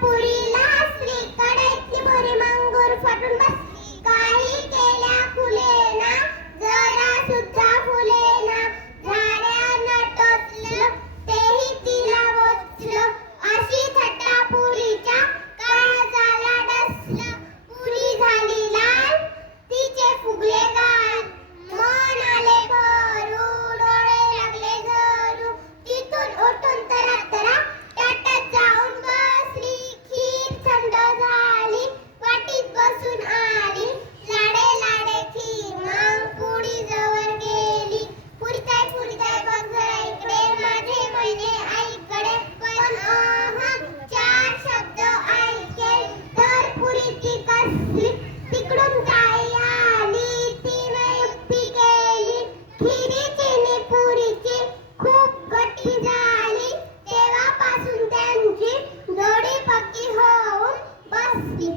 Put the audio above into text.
Woody. बसली तिकडून काय आली. तिने युक्ती केली खिरीची ने खूप गट्टी तेव्हापासून त्यांची जोडी होऊन बसली.